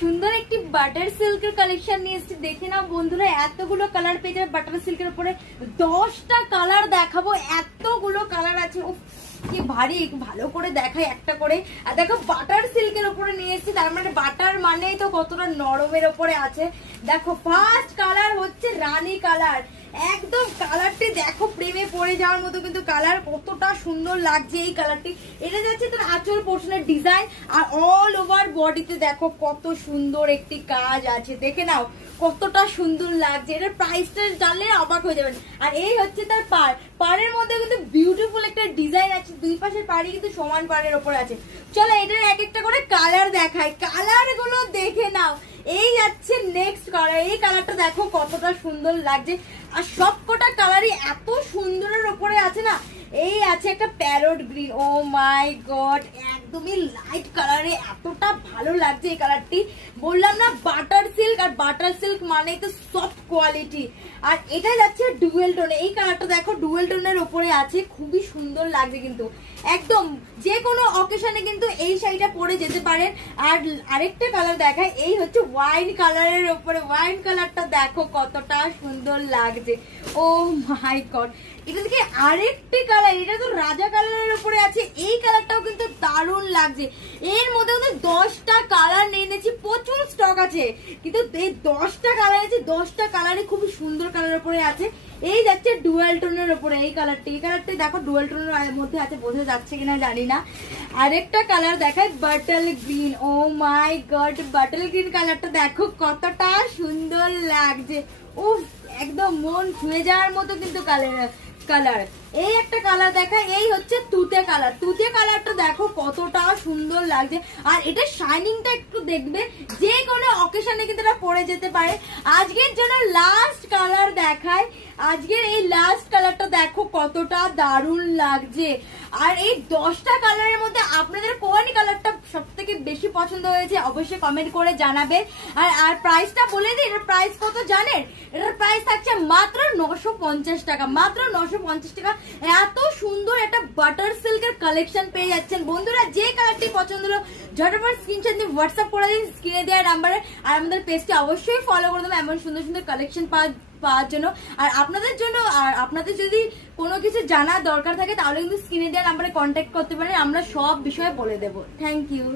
সুন্দর একটি বাটার সিল্কের কালেকশন নিয়ে এসেছি। দেখে নাও বন্ধুরা, এতগুলো কালার পেয়ে যাবে বাটার সিল্কের উপরে। 10টা কালার দেখাবো, এতগুলো কালার আছে। কি ভারী, ভালো করে দেখাই একটা করে। আর দেখো বাটার সিল্কের উপরে নিয়ে এসেছি, তার মানে বাটার মানেই তো কতটা নরমের উপরে আছে। দেখো ফার্স্ট কালার হচ্ছে রানী কালার। একদম কালারটি দেখো প্রেমে পড়ে যাওয়ার মতো কিন্তু কালার, কতটা সুন্দর লাগছে এই কালারটি। এটা যাচ্ছে তোর আঁচল পোর্শনের ডিজাইন, আর অল ওভার বডিতে দেখো কত সুন্দর একটি কাজ আছে। দেখে নাও কতটা সুন্দর লাগছে। এটার প্রাইসটা জানলে অবাক হয়ে যাবেন। আর এই হচ্ছে তার পাড়, পাড়ের মধ্যে কিন্তু বিউটিফুল একটা ডিজাইন আছে। দুই পাশের পাড়ই কিন্তু সমান পাড়ের ওপর আছে। চলো এটার এক একটা করে কালার দেখাই, কালার গুলো দেখে নাও। এই যাচ্ছে নেক্সট কালার। এই কালারটা দেখো কতটা সুন্দর লাগছে, আর সবকটা কালারই এত সুন্দরের উপরে আছে না। এই আছে একটা প্যারট গ্রিন, ও মাই গড, একদমই লাইট কালারে এতটা ভালো লাগছে এই কালারটি। বললাম না বাটার সিল্ক, আর বাটার সিল্ক মানেই তো সফট কোয়ালিটি। আর এটা যাচ্ছে ডুয়েল টোনে। এই কালারটা দেখো ডুয়েল টোনের উপরে আছে, খুবই সুন্দর লাগছে কিন্তু। একদম যে কোনো অকেশনে কিন্তু এই শাড়িটা পরে যেতে পারেন। আর আরেকটা কালার দেখায়, এই হচ্ছে ওয়াইন কালারের উপরে। ওয়াইন কালারটা দেখো কতটা সুন্দর লাগছে, ও মাই গড। এটা থেকে আরেকটি কালার, এটা তো রাজা কালারের উপরে আছে। এই কালারটাও কিন্তু দারুণ লাগছে। এর মধ্যে 10টা কালার নিয়ে নিয়েছি, প্রচুর স্টক আছে কিন্তু এই 10টা কালার আছে। 10টা কালারই খুবই সুন্দর কালারের উপরে আছে। এই যাচ্ছে ডুয়াল টোনের উপরে এই কালারটি। এই কালারটি দেখো ডুয়াল টোনের মধ্যে আছে, বোঝা যাচ্ছে কিনা জানি না। আরেকটা কালার দেখায় বাটল গ্রিন, ও মাই গড, বাটল গ্রিন কালারটা দেখো কতটা সুন্দর লাগছে। উফ, একদম মন ছুঁয়ে যাওয়ার মতো কিন্তু কালার। এই একটা কালার দেখায়, এই হচ্ছে তুতে কালার। তুতে কালারটা দেখো কতটা সুন্দর লাগছে। আর এটা শাইনিংটা একটু দেখবে, যে কোনো অকেশনে কিন্তু এটা পরে যেতে পারে। আজকের জন্য লাস্ট কালার দেখায়। আজকের এই লাস্ট কালারটা দেখো কতটা দারুণ লাগছে। আর এই 10টা কালারের মধ্যে আপনাদের কোন কালারটা সব থেকে বেশি পছন্দ হয়েছে অবশ্যই কমেন্ট করে জানাবে। আর প্রাইসটা বলে দিই, এটার প্রাইস কত জানেন? এটার প্রাইস থাকছে মাত্র 950 টাকা, মাত্র 950 টাকা। এত সুন্দর একটা বাটার সিল্কের কালেকশন পেয়ে যাচ্ছেন বন্ধুরা। যে কালারটি পছন্দ হলো ঝটপট স্ক্রিনশট দিয়ে হোয়াটসঅ্যাপ করে দিন স্ক্রিনে দেওয়া নাম্বারে। আর আমাদের পেজটি অবশ্যই ফলো করে দেবেন এমন সুন্দর সুন্দর কালেকশন পাওয়ার জন্য। আর আপনাদের জন্য, আর আপনাদের যদি কোনো কিছু জানার দরকার থাকে তাহলে কিন্তু স্ক্রিনে দেওয়া নাম্বারে কন্ট্যাক্ট করতে পারেন, আমরা সব বিষয়ে বলে দেবো। Thank you.